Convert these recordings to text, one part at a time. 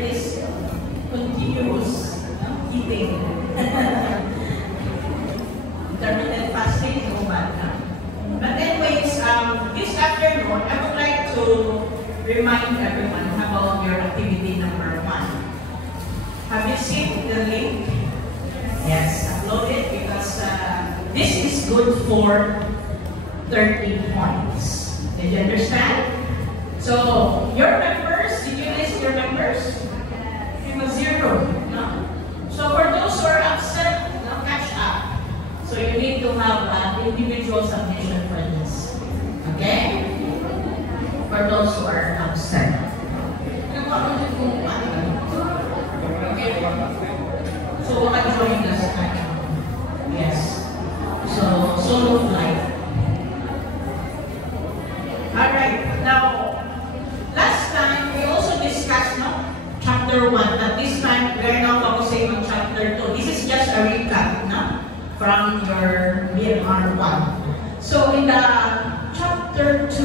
this continuous eating. Intermittent fasting, no bad. But anyways, this afternoon, I would like to remind everyone about your activity number 1. Have you seen the link? Yes, upload it because this is good for 30 points. Did you understand? So, your members, did you list your members? It was 0, no? So, for those who are absent, no, catch up. So, you need to have an individual submission for this. Okay? For those who are absent. Okay? So, join us. Yes. So, solo flight. Alright, now, last time we also discussed chapter 1, but this time we are now focusing on chapter 2. This is just a recap from your BMR 1. So, in the chapter 2,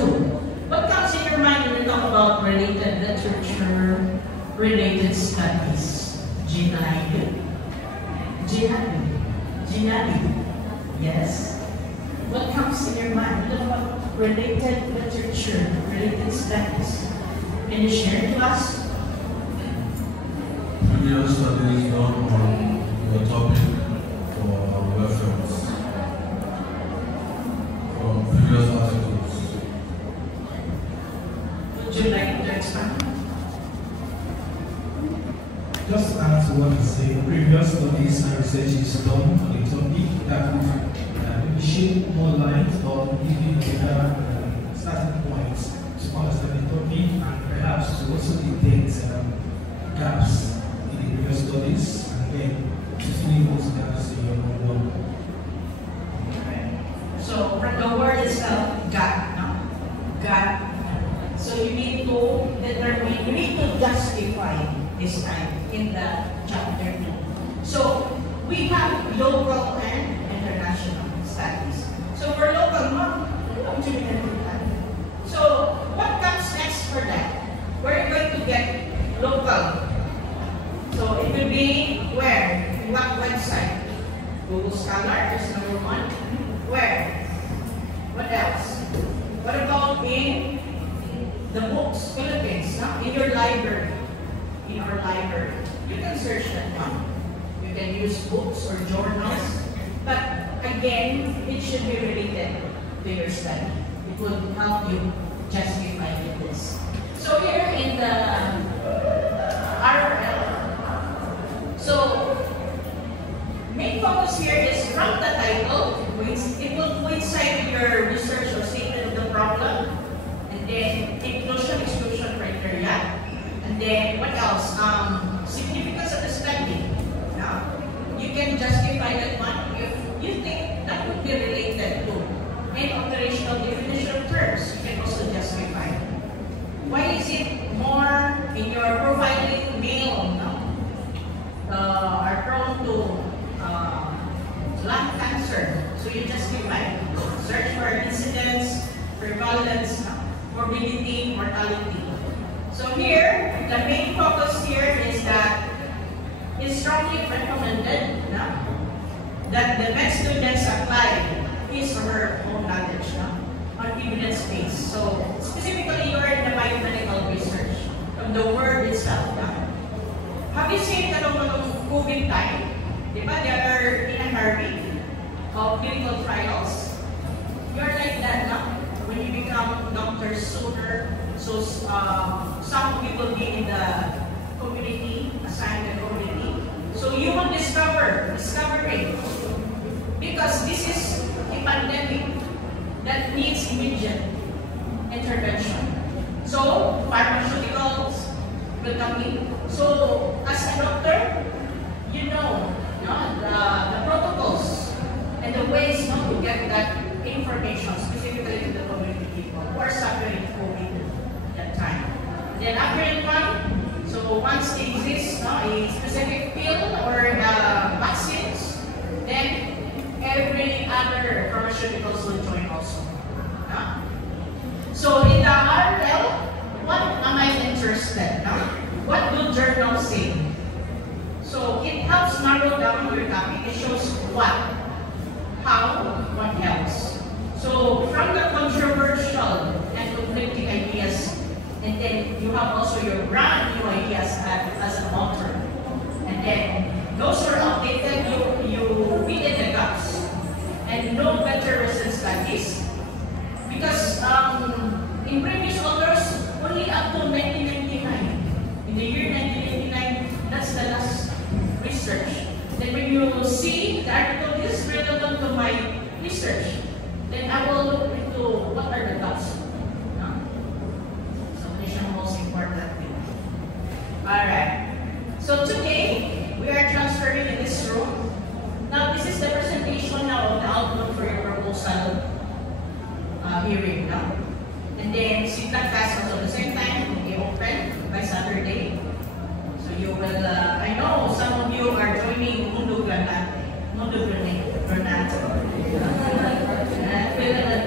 what comes in your mind when we talk about related literature, related studies? Genealogy. Yes. What comes in your mind? What about related literature, related studies? Can you share to us? Previous studies done on the topic for reference from previous articles. Would you like to expand? Just as what I say, previous studies and research is done on the topic that will shed more light or give you better starting points to understand the topic and perhaps to also detect gaps in the previous studies and then to fill those gaps in your own work. Okay. So from the word itself, gap, no? Gap. So you need to determine, you need to justify this time in the chapter 2. So we have local and international studies. So for local, so what comes next for that? We're going to get local. So it will be where? What website? Google Scholar is number 1. Where? What else? What about in the books, Philippines, in your library? In our library. You can search that one. You can use books or journals. But again, it should be related to your study. It would help you justify this. So here in the RL, so main focus here is from the title, it will coincide with your research or statement of the problem, and then inclusion, exclusion criteria. And then, what else? Significance of the study. Now, you can justify that one if you think that would be related to an operational definition of terms. You can also justify. Why is it more in your profiling male, are prone to lung cancer? So you justify. Search for incidence, prevalence, morbidity, mortality. So here, the main focus here is that it's strongly recommended that the med students apply his or her own knowledge on evidence-based. So specifically, you are in the biomedical research from the word itself. Have you seen the COVID time? Diba? They are in a hurry of clinical trials. You're like that when you become doctors sooner. So some people be in the community, assigned the community. So you will discovering, because this is a pandemic that needs immediate intervention. So pharmaceuticals will come in. So as a doctor, you know the protocols and the ways to get that information specifically to the community people who are suffering COVID. Time. Then after it one, so once it exists, a specific pill or vaccines, then every other pharmaceuticals will join also. So in the RL, what am I interested? what do journals say? So it helps narrow down your topic. It shows what, how, what else. So from the controversial and conflicting ideas, and then you have also your brand new ideas as an author. And then those who are outdated, you fill in the gaps. And no better recent studies. Because in previous authors, only up to 1999. In the year 1999, that's the last research. Then when you see the article is relevant to my research, then I will look into what are the gaps. No? So this is the most important thing. Alright. So today, we are transferring in this room. Now this is the presentation now of the outlook for your proposal hearing now. And then CITAC class also at the same time will be open by Saturday. So you will, I know some of you are joining Mundo Granate. Mundo Granate.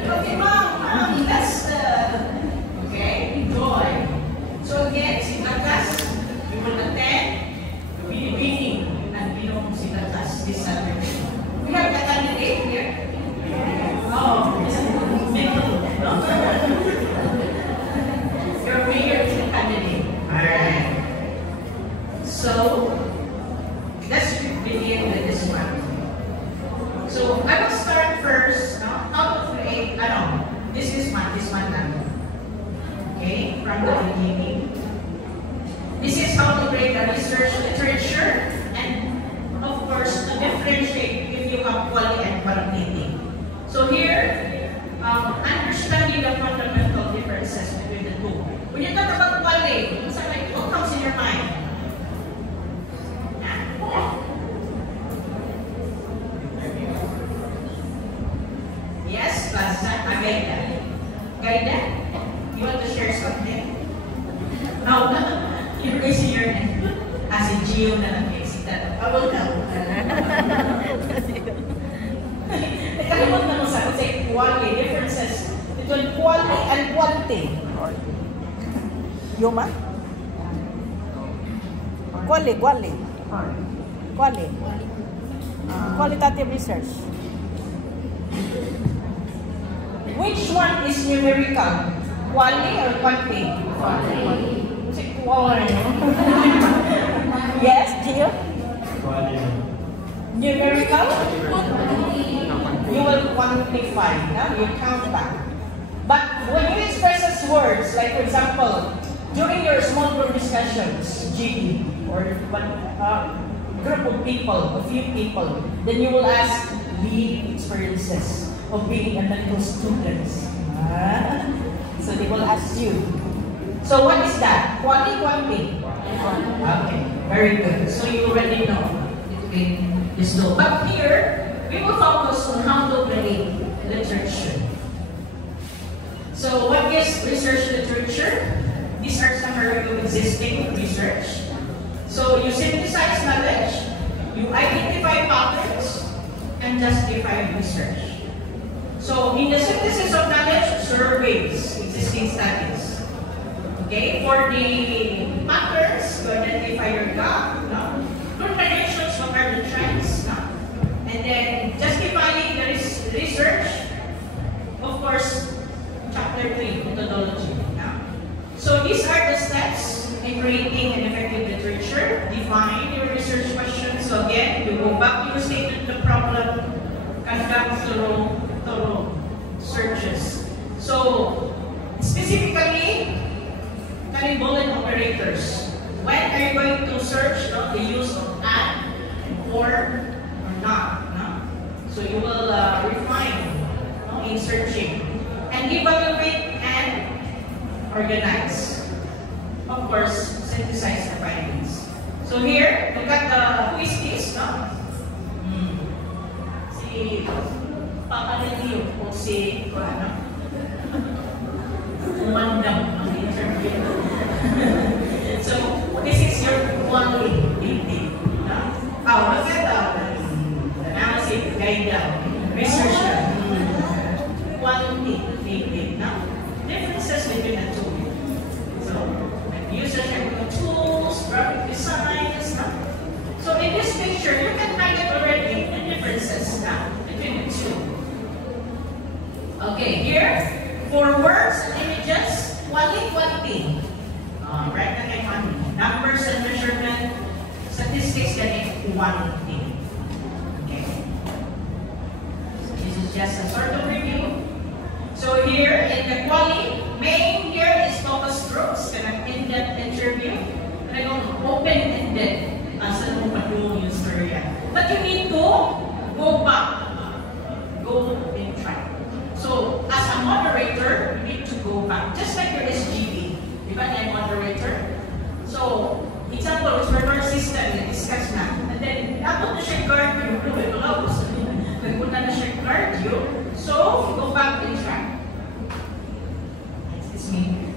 Okay, mom, that's okay, enjoy. So again, CITAC class, you will attend the Bini and Binong CITAC class this Saturday. We have the candidate here. Oh, your mayor is a candidate. Alright. So, let's begin with this one. So, I will start first, how to create, this one lang. Okay, from the beginning. This is how to create a research literature, and of course, to differentiate if you have quality and quantitative. So here, understanding the fundamental differences between the two. When you talk about quality, what comes in your mind? Yes, Plaza, Agaida. Agaida, you want to share something? No, you're raising your hand. As a Geo na lang kasi I will know. Nakalimot na mo sa quality, differences between quality and quality. Yuma? Quality. Qualitative research. Which one is numerical? Quality or quantity? Quality. Yes, Gio? Numerical? You will quantify, you count back. But when you express as words, like for example, during your small group discussions, GP, or group of people, a few people, then you will ask the experiences of being a medical student. So they will ask you. So what is that? Quality. Okay, very good. So you already know between these two. But here, we will focus on how to create literature. So what is research literature? These are summary of existing research. So you synthesize knowledge, you identify patterns, and justify research. So in the synthesis of knowledge, surveys, existing studies. Okay, for the patterns, you identify your gap, contradictions, what are the trends, and then justifying the research, of course, chapter 3, methodology. So these are the steps in creating an effective literature. Define your research questions. So again, you go back to your statement of the problem, conduct thorough searches. So specifically, bullet operators. When are you going to search the use of and, or not? So you will refine in searching and evaluate and organize. Of course, synthesize the findings. So here, we got who is this, Si Papa Nilio o si Mandam ang interview. So this is your quality. Look at the analysis guide research qualitative. Differences between the two. So users are tools, Okay, here, for words and images, quality. Right na kay Manny. Numbers and measurement, statistics, ganit, quality. Okay. This is just a sort of review. So here, in the quality, main here is focus groups, kind of in-depth interview. Open-ended as an open user. But you need to go back. Go and try. So, as a moderator, you need to go back. Just like your SGB. Diba na moderator? So, example, it's reward system, na-discuss na. And then, dapat na siya guard you. Nagpunta na siya guard you. So, go back and try. It's me.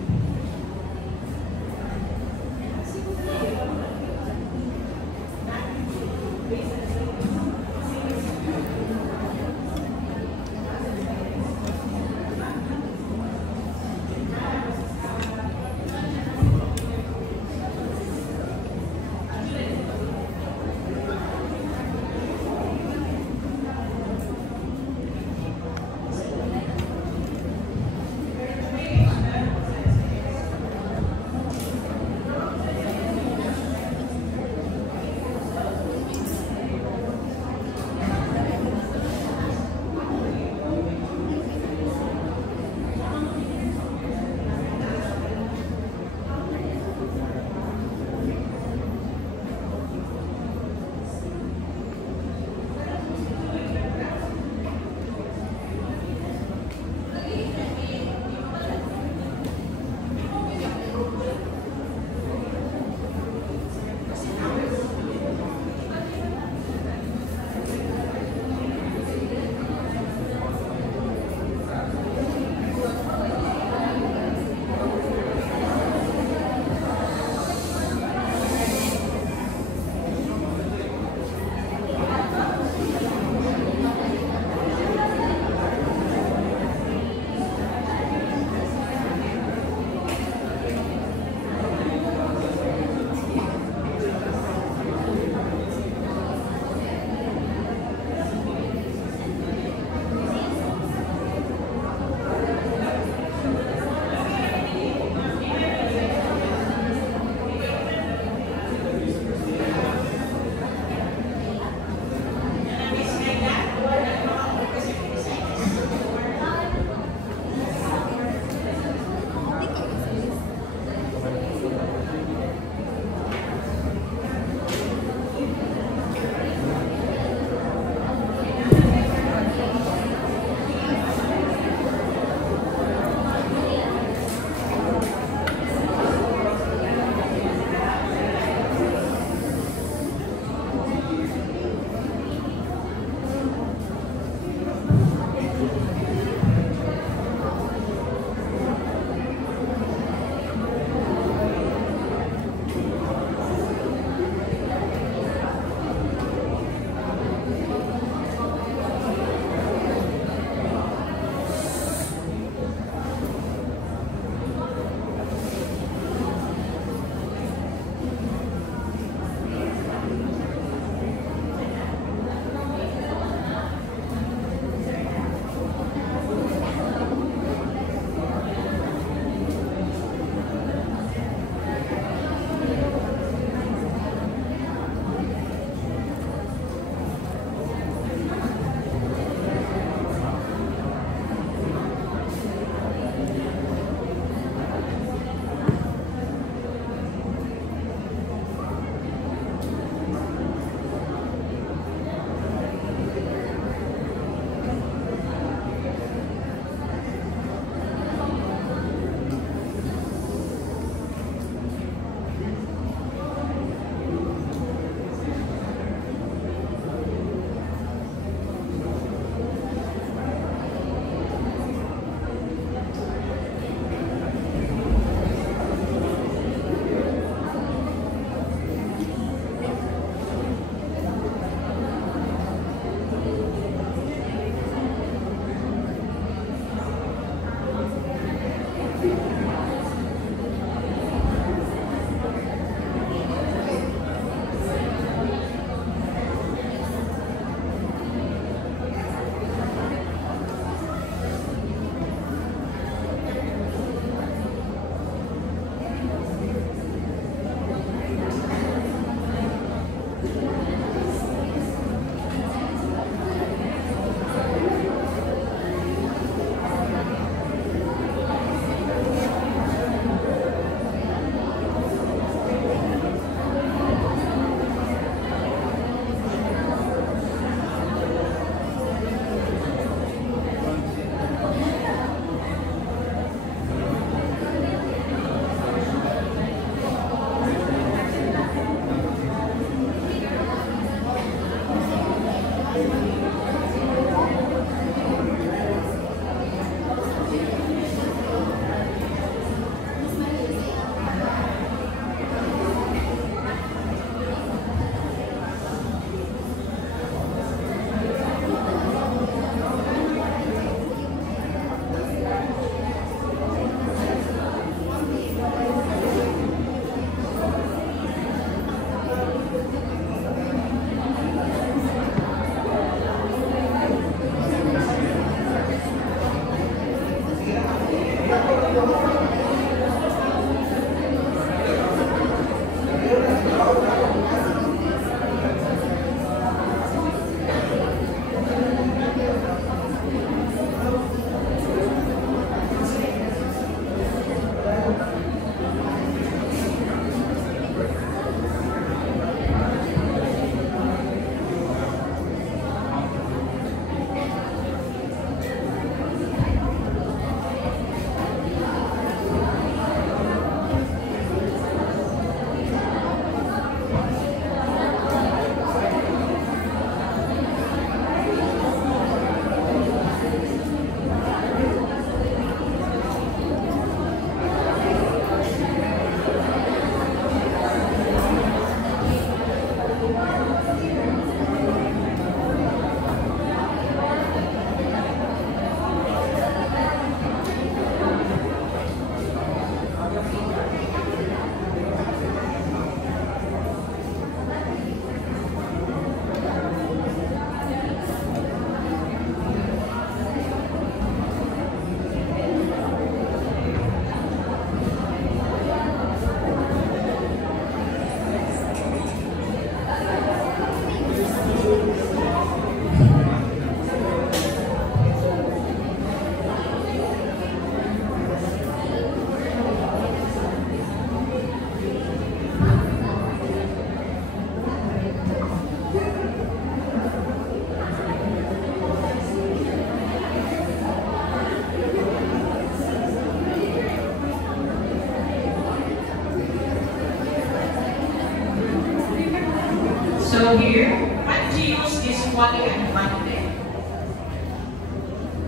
So here, what to use this quality and quantity?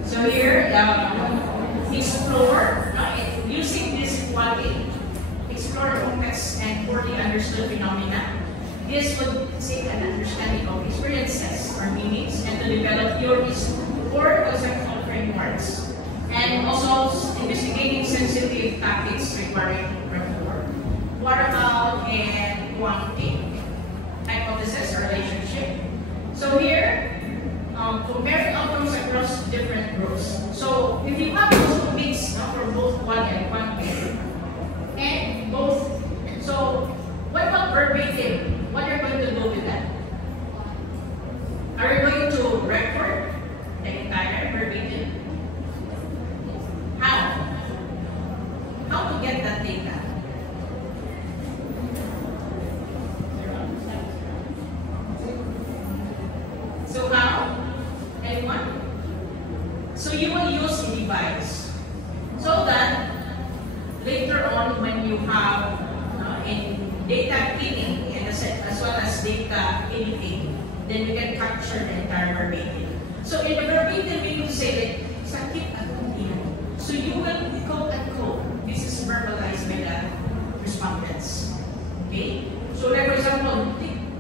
So here, explore, using this quality, explore complex and poorly understood phenomena. This would seek an understanding of experiences or meanings and to develop theories or conceptual frameworks. And also investigating sensitive topics requiring rapport. What about and quantity? Hypothesis or relationship. So here, comparing outcomes across different groups. So if you have also mix for both quality and quantity, and both, so what about verbatim? What are you going to do with that? Are you going to record the entire verbatim? How? How to get that data? So how? Anyone? So you will use a device so that later on when you have in data cleaning and as well as data editing, then you can capture the entire verbatim. So in the verbatim, you will say that sakit akong ino. So you will quote unquote. This is verbalized by the respondents. Okay? So like for example,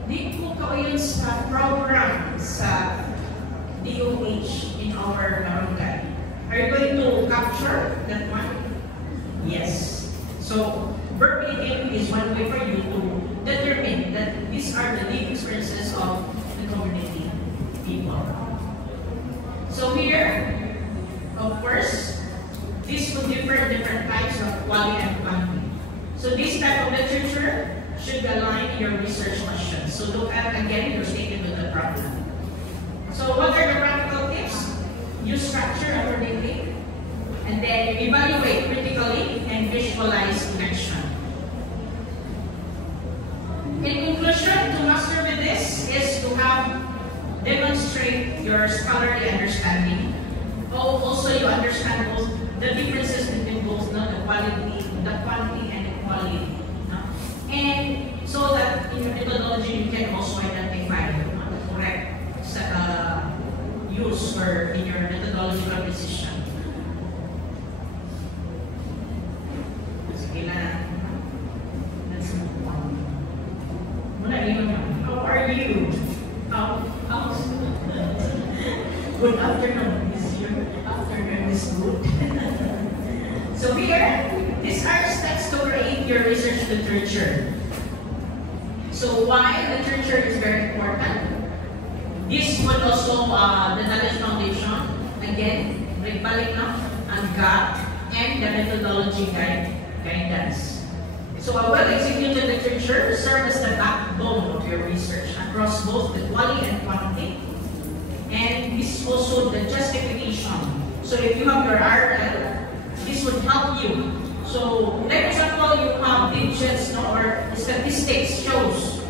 di ko kawayan sa program sa DOH in our barangay. Are you going to capture that one? Yes. So verbatim is one way for you to determine that these are the lived experiences of the community people. So here, of course, this would differ different types of quality and quantity. So this type of literature should align your research questions. So look at again your statement of the problem. So what are the practical tips? Use structure accordingly, and then evaluate critically and visualize in action. In conclusion, to master with this is to demonstrate your scholarly understanding. Also, you understand both the differences between both the quality, the quantity, and the quality. And so that in your methodology, you can also identify the correct use or in your methodological decision. Sige na. Let's move on. How are you? Good afternoon. Afternoon is good. So here, these are steps to create your research literature. So why literature is very important? This would also, the knowledge foundation, again, balik na, ang gap, and the methodology guidance. So a well-executed literature serves as the backbone of your research across both the quality and quantity. And this is also the justification. So if you have your RL, this would help you. So, like example, you have digits or statistics shows.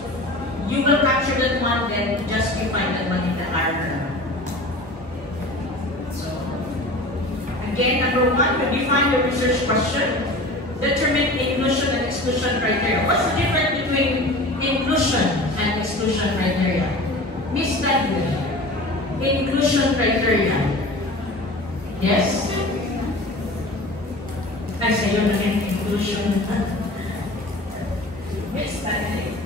You will capture that one, then justify that one in the RL. So, again, number one, you define the research question. Determine inclusion and exclusion criteria. What's the difference between inclusion and exclusion criteria? Miss Dudley, inclusion criteria. Yes? I say you're not in inclusion. Miss Dudley.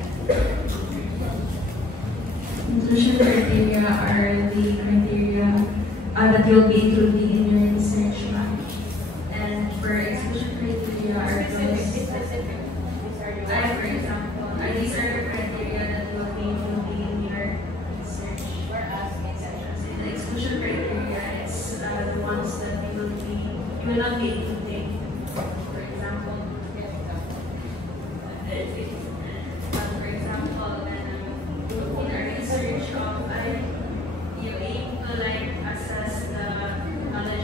Inclusion criteria are the criteria that you'll be including in your research map. And for exclusion criteria are those, for example, these are the criteria that you'll be including in your research. So the exclusion criteria is the ones that you will not be including. For example, in our research of you aim to assess the knowledge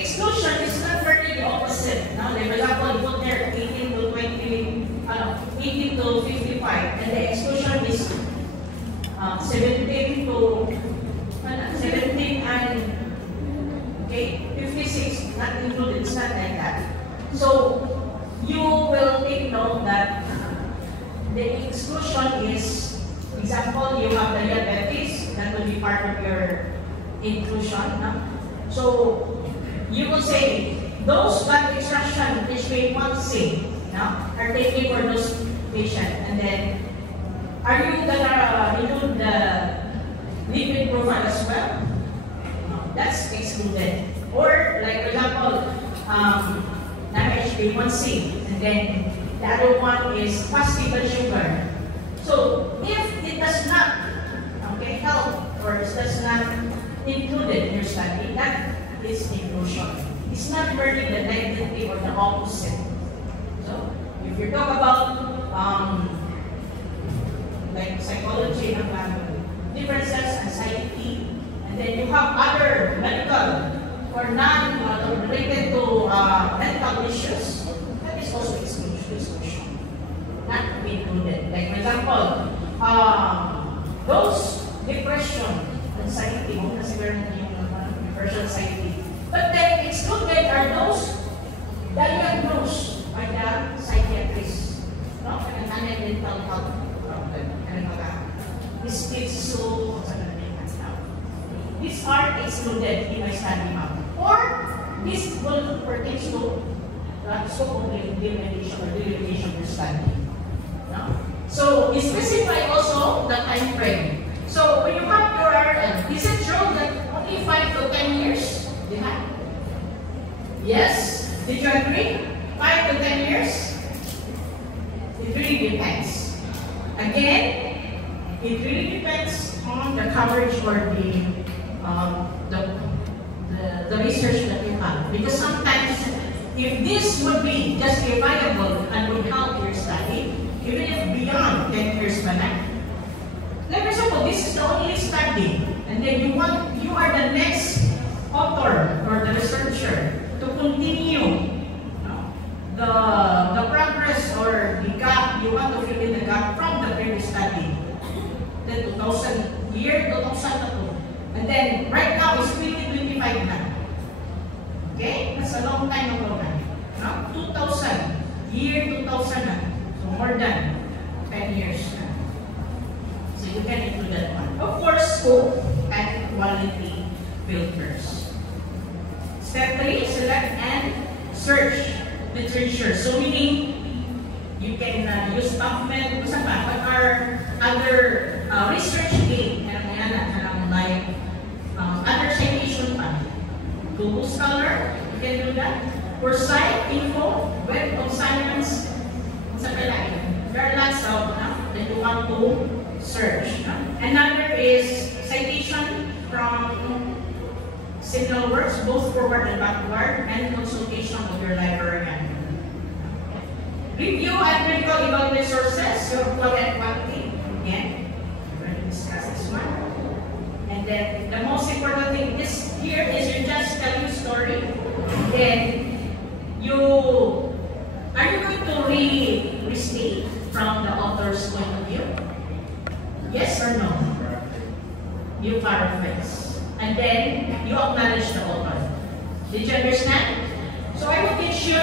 exclusion is not really the opposite. Now, like, for example, you put there 18 to 20, 18 to 55, and the exclusion is 17 to 17 and 56, not included. It's not like that. So you will take note that the exclusion is, example, you have diabetes, that will be part of your inclusion. No? So you will say those blood extraction HbA1c are taken for those patients, and then are you gonna include the lipid profile as well? No, that's excluded. Or like for example, HbA1c, and then the other one is fasting blood sugar. So if it does not help or it does not included in your study, that is inclusion. It's not really the negative or the opposite. So if you talk about like psychology and differences, anxiety, and then you have other medical or non-related to medical issues, that is also exclusion, not to be included. Like for example, those depression, anxiety, depression, anxiety, but then excluded are those diagnosed by the psychiatrist, no? And mental health problem, these are excluded in my study map. Or this will pertain to so-called delimitation or delimitation of your study. No? So specify also the time frame. So when you have your, is it true that only 5 to 10 years? Yes? Did you agree? 5 to 10 years? It really depends. Again, it really depends on the coverage or the research that you have. Because sometimes, if this would be justifiable and would help your study, even if beyond 10 years by now, like for example, this is the only study, and then you are the next author or the researcher to continue the progress or the gap, you want to fill in the gap from the previous study, the 2000 year 2002, and then right now it's 2025 now. Okay, that's a long time ago now. 2000 year 2000 na, so more than 10 years na. So you can include that one. Of course, scope and quality filters. Step 3, select and search literature. So meaning, you can use PubMed, what are other research aid, like other citation pa. Google Scholar, you can do that. For site info, Web of Science, sa pala. There are lots of that you want to search. Another is citation from Signal Works, both forward and backward, and consultation of your librarian. Review and critical evaluate sources, your quality and quantity. Again, we're going to discuss this one. And then the most important thing here is you just tell your story. Then are you going to restate from the author's point of view? Yes or no? You paraphrase. And then you acknowledge the author. Did you understand? So I will teach you,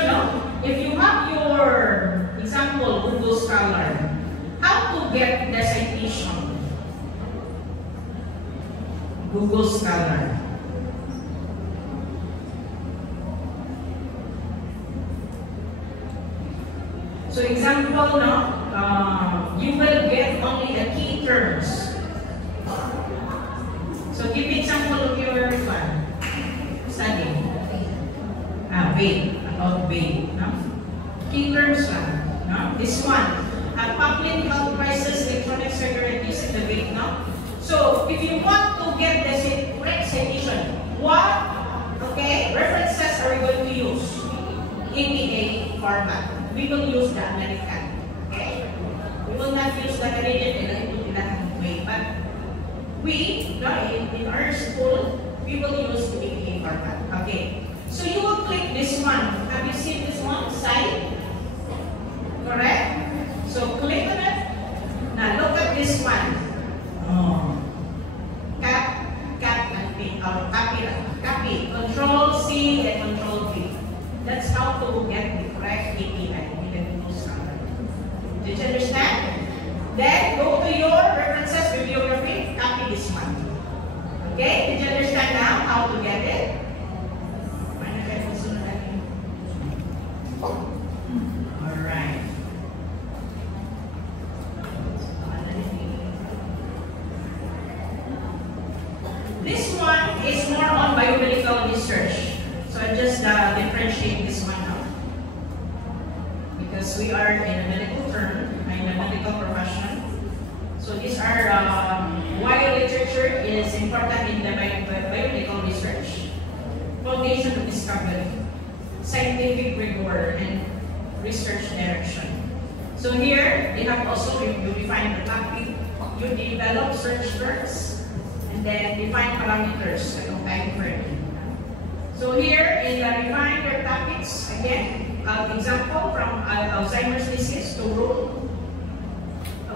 if you have your example, Google Scholar, how to get the citation. Google Scholar. So example, you will get only the key terms. So give me example of your study. Weight, about weight. Key terms lang. This one, public health crisis, electronic cigarette use in the weight. So if you want to get the correct citation, what references are we going to use? APA format. We will use the American. Okay? We will not use the Canadian way, but we, in our school, we will use the APA format. Okay. So you will click this one. Have you seen this one? Side? Correct? So click on it. Now look at this one. Copy. Control C and Control V. That's how to get the correct API. Did you understand? Then go to your references bibliography. Copy this one. Okay? Did you understand now how to get it? Alright. This one is more on biomedical research. So I just differentiate this one out. Because we are in a medical term, in a medical profession. So these are why literature is important in the biomedical research. Foundation of discovery, scientific rigor, and research direction. So here, they have also, you define the topic, you develop search terms, and then define parameters, like time frame. So here, in the define your topics, again, example from Alzheimer's disease to rule.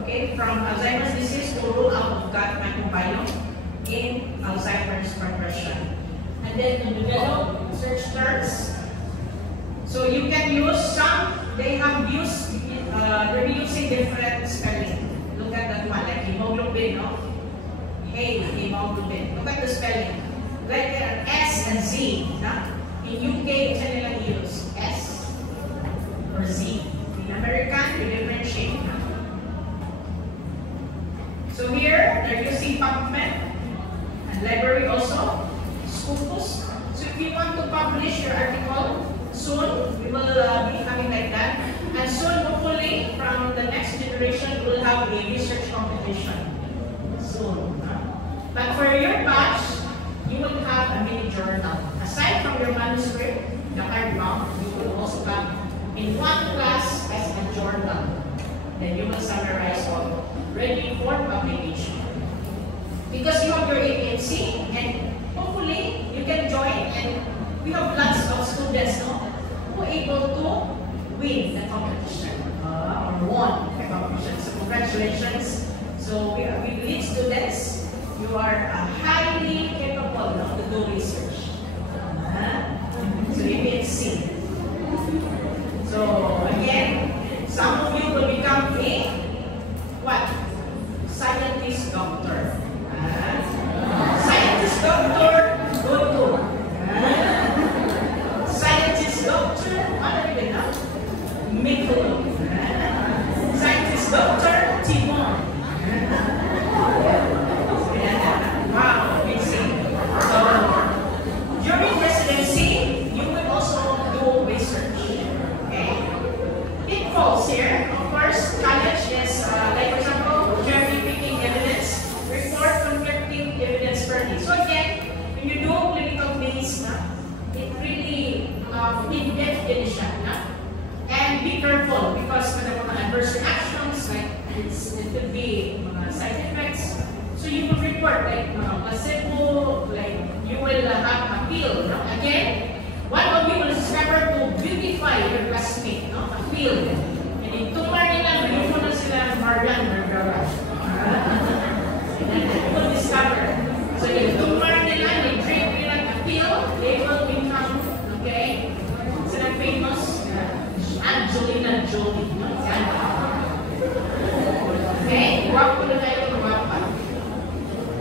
Okay, from Alzheimer's disease to rule out of gut microbiome in Alzheimer's progression. And then to develop search terms. So you can use some, they have used, they're using different spelling. Look at that one, like hemoglobin, no? Hey, hemoglobin. Look at the spelling. Like there are S and Z. No? In UK, it's nila use S or Z. In American, you differentiate. No? So here, they're using PubMed and library also. Scopus. So if you want to publish your article soon, we will be having like that. And soon, hopefully, from the next generation, we'll have a research competition. Soon. But for your batch, you will have a mini journal. Aside from your manuscript, the hardbound, you will also have in one class as a journal. Then you will summarize all ready for publication. Because you have your APNC, and hopefully you can join, and we have lots of students who are able to win the competition or won the competition. So congratulations. So we lead students. You are highly capable to do research. So you can see. So again, some of you will become a what? Scientist doctor. Scientist doctor, good. Scientist doctor, what are you now? Mikkel. Scientist doctor, Timon. Wow, you see. During residency, you will also do research. Okay? Pitfalls here, of course, college is, like for example, cherry picking evidence, report conflicting evidence fairly. So again, when you do clinical case, it really in-depth edition. And be careful because for the adverse reactions, like it could be side effects. So you will report like placebo, like you will have appeal. No? Again, one of you will discover to beautify your classmate, no? Appeal. And in tumor nila, mayroon mo na sila Marian Vergara. And you will discover. So yung tumor nila, yung treat nila appeal, they will become, okay, sila famous Angelina Jolie. Okay, guwapo na tayo ng guwapa.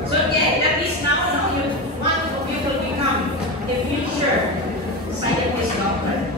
So again, that is now, one of you will become a future scientist doctor.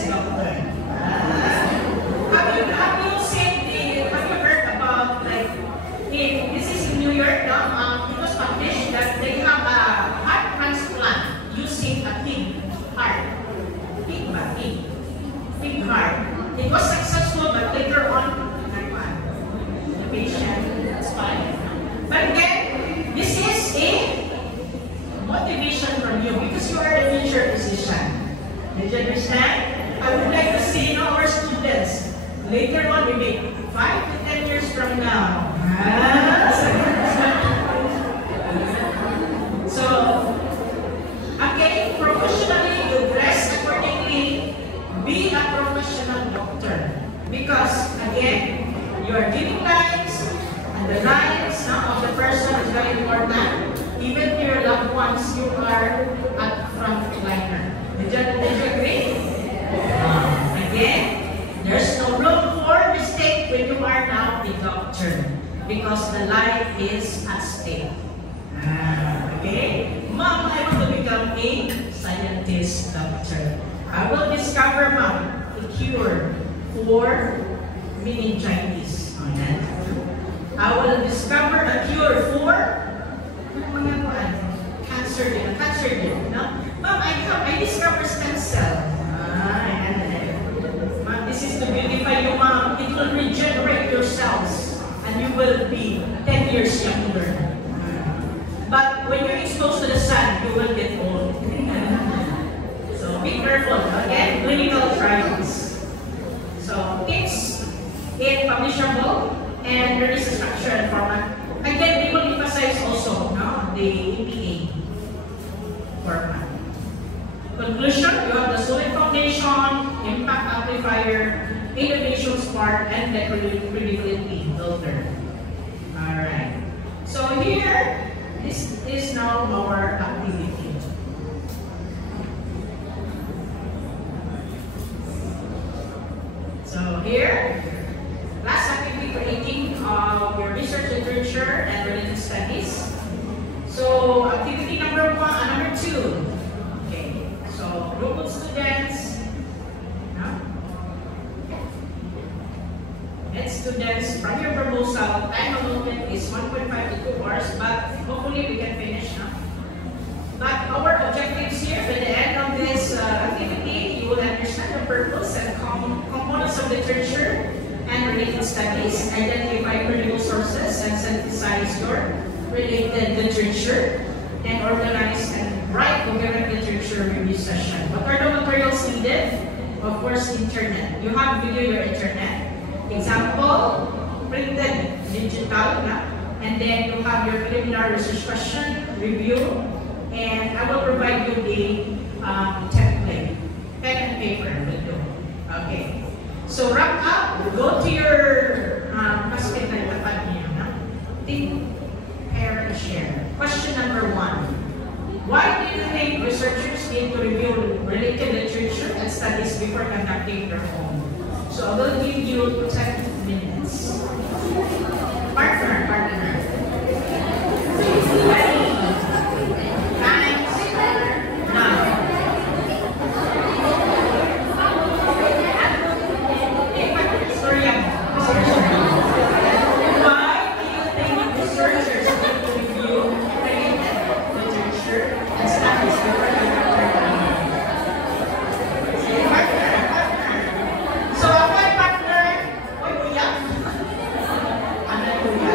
is doctor. Have you heard about like this is in New York now? It was published that they have a heart transplant using a pig heart. Pig heart. It was successful, but later on, the patient expired. But again, this is a motivation from you because you are the future physician. Did you understand? I would like to see our students later on, maybe 5 to 10 years from now. So, again, professionally, you dress accordingly. Be a professional doctor. Because, again, you are giving lives, and the lives of the person is very important. Even to your loved ones, you are at front liner. Did you agree? Again, there's no room for mistake when you are now a doctor. Because the life is at stake. Okay? Mom, I want to become a scientist doctor. I will discover, Mom, a cure for meningitis. I will discover a cure for cancer. No? Mom, I discover stem cell. Mom, this is to beautify you, Mom. It will regenerate your cells and you will be 10 years younger. But when you're exposed to the sun, you will get old. So be careful. Again, clinical trials. So tips in publishable and there is a structured format. Again, we will emphasize also the EPA format. Conclusion, you have the solid foundation, impact amplifier, innovation spark, and the credibility filter. Alright. So here, this is now our activity. So here, last activity creating your research literature and related studies. So activity number 2. Okay. So group of students. And students from your proposal, time allotment is 1.5 to 2 hours, but hopefully we can finish now. But our objectives here, by the end of this activity, you will understand the purpose and components of literature and related studies, identify critical sources and synthesize your related literature, and organize and write coherent literature review session. What are the materials needed? Of course, internet. You have video your internet. Example, printed digital, and then you have your preliminary research question, review, and I will provide you the template. Pen and paper will do. Okay. So wrap up, go to your basket na tapat niyo. Think, pair, and share. Question number 1. Why do you think researchers need to review related literature and studies before conducting their own? So I will give you 10 minutes. Partner. Ready? Time start now. Sorry. Why do you think researchers need to review related literature and studies before conducting their own? So, my partner, oy, kuya. Ano kuya?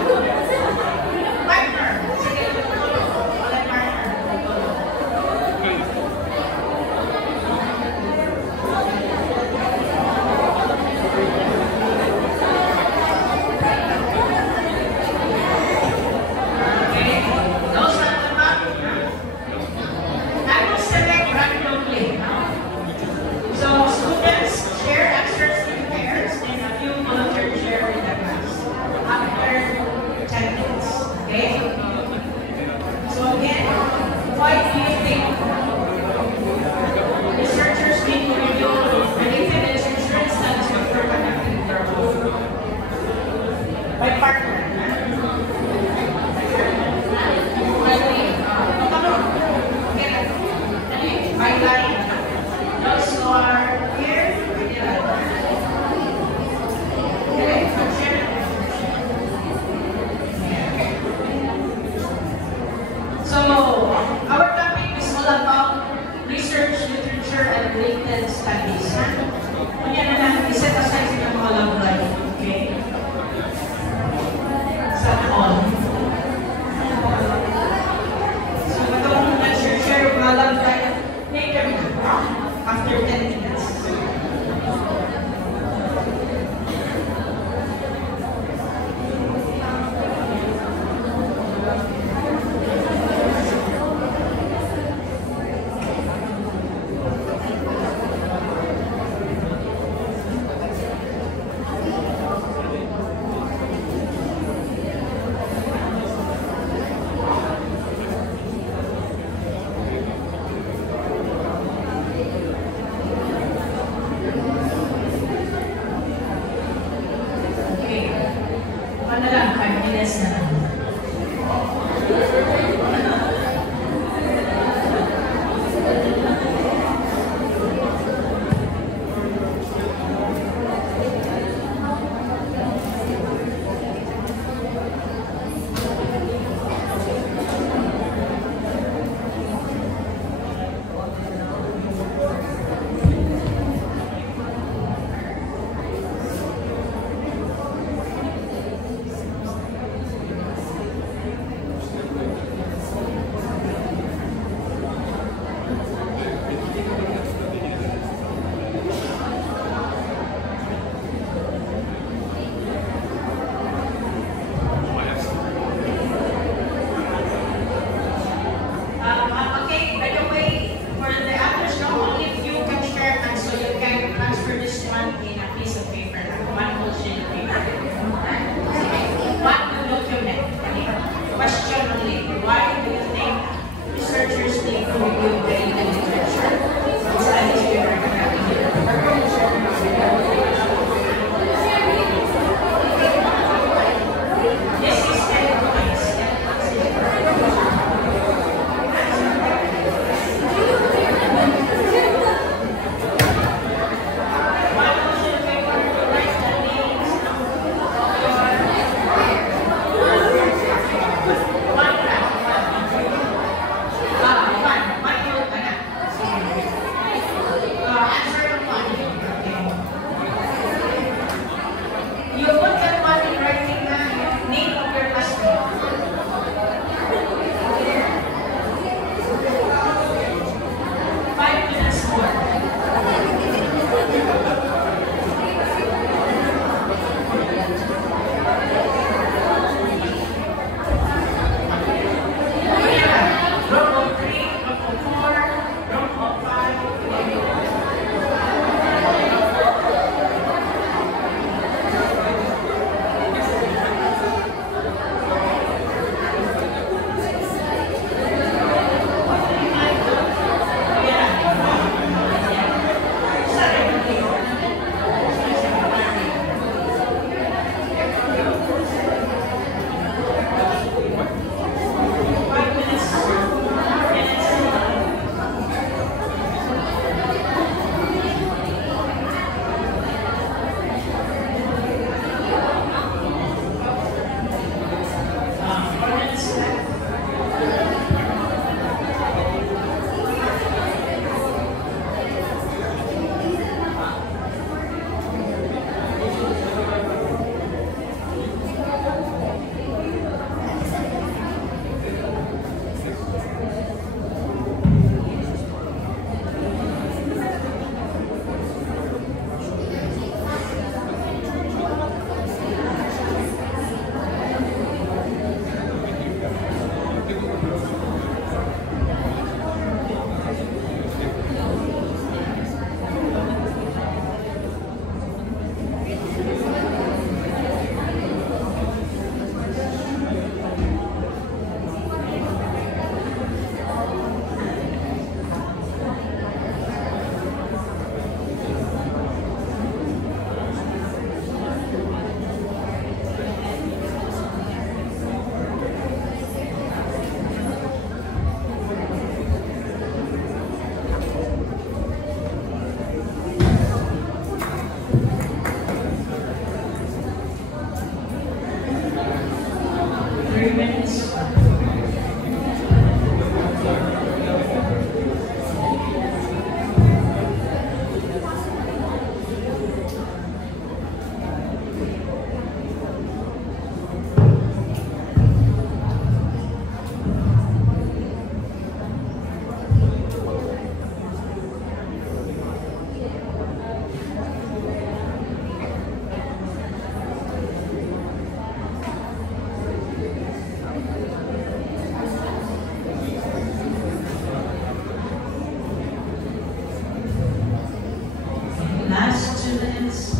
last 2 minutes.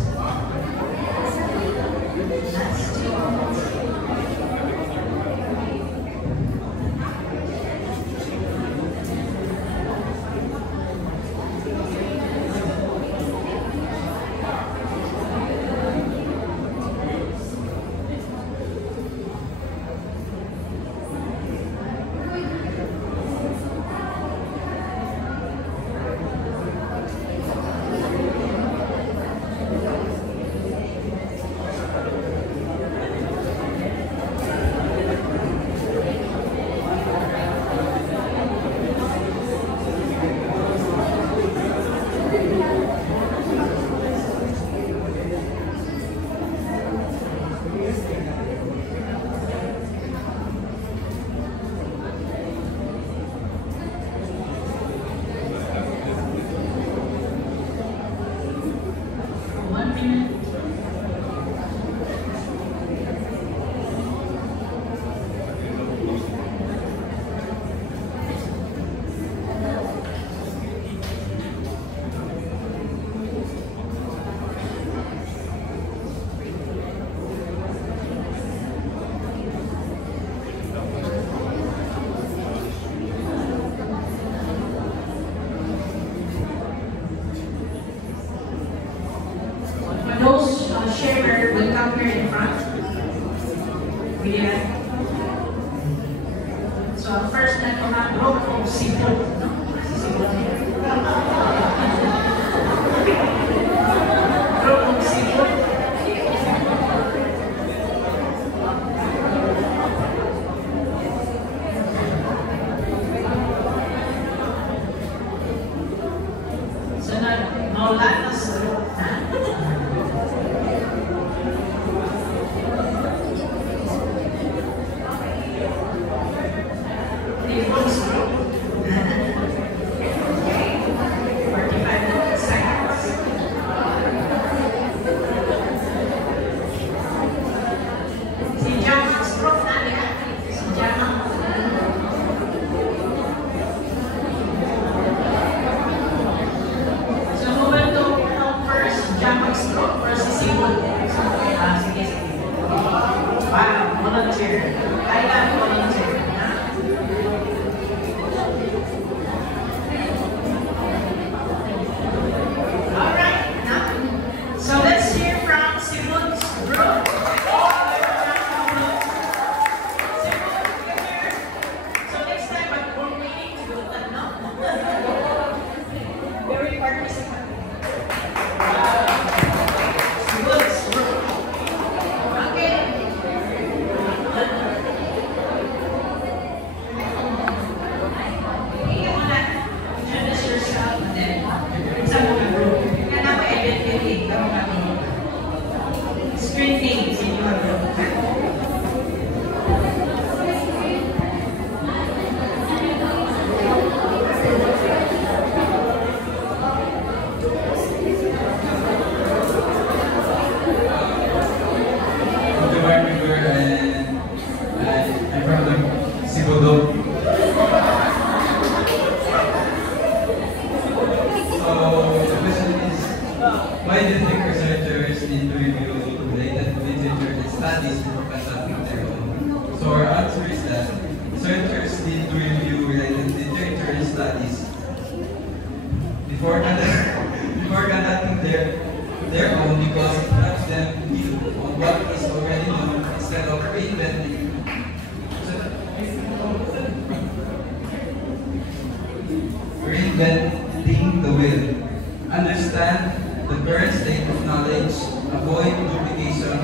Last 2 minutes. Those sharer will come here in front. Yeah. So first na command roll from Sipol. Sipol. Roll from Sipol. So now Lanas roll. Wow, volunteer. I love volunteer. All right, now, so let's hear from Simon's group. So next time, I'm waiting to do that, no? Very participant. Simon's group. Okay. Introduce yourself and then sa mga group. Yan ang identity. Kamu kami. Screen names in your group. I'm from the Sibodo. So the question is, why do you think researchers need to review related literature and studies before conducting their own? So our answer is that researchers need to review related literature and studies before conducting their own, because it helps them build on what is already known instead of reinventing. Reinventing the wheel. Understand the current state of knowledge, avoid duplication,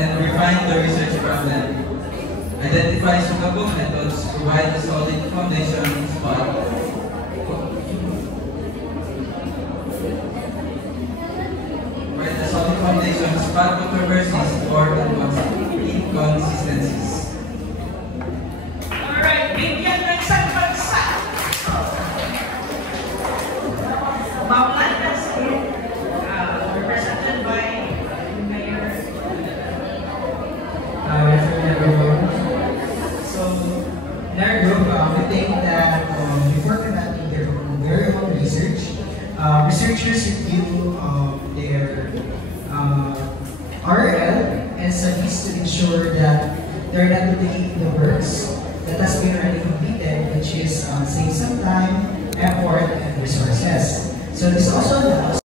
and refine the research problem. Identify suitable methods, provide a solid foundation spot. Provide a solid foundation, spot controversies or inconsistencies. Alright, bigyan ng isang bansa. Maulan represented by Mayor. Good afternoon, everyone. So, in our group, we think that researchers review their RL and studies to ensure that they're not duplicating the works that has been already completed, which is save some time, effort, and resources. So this also allows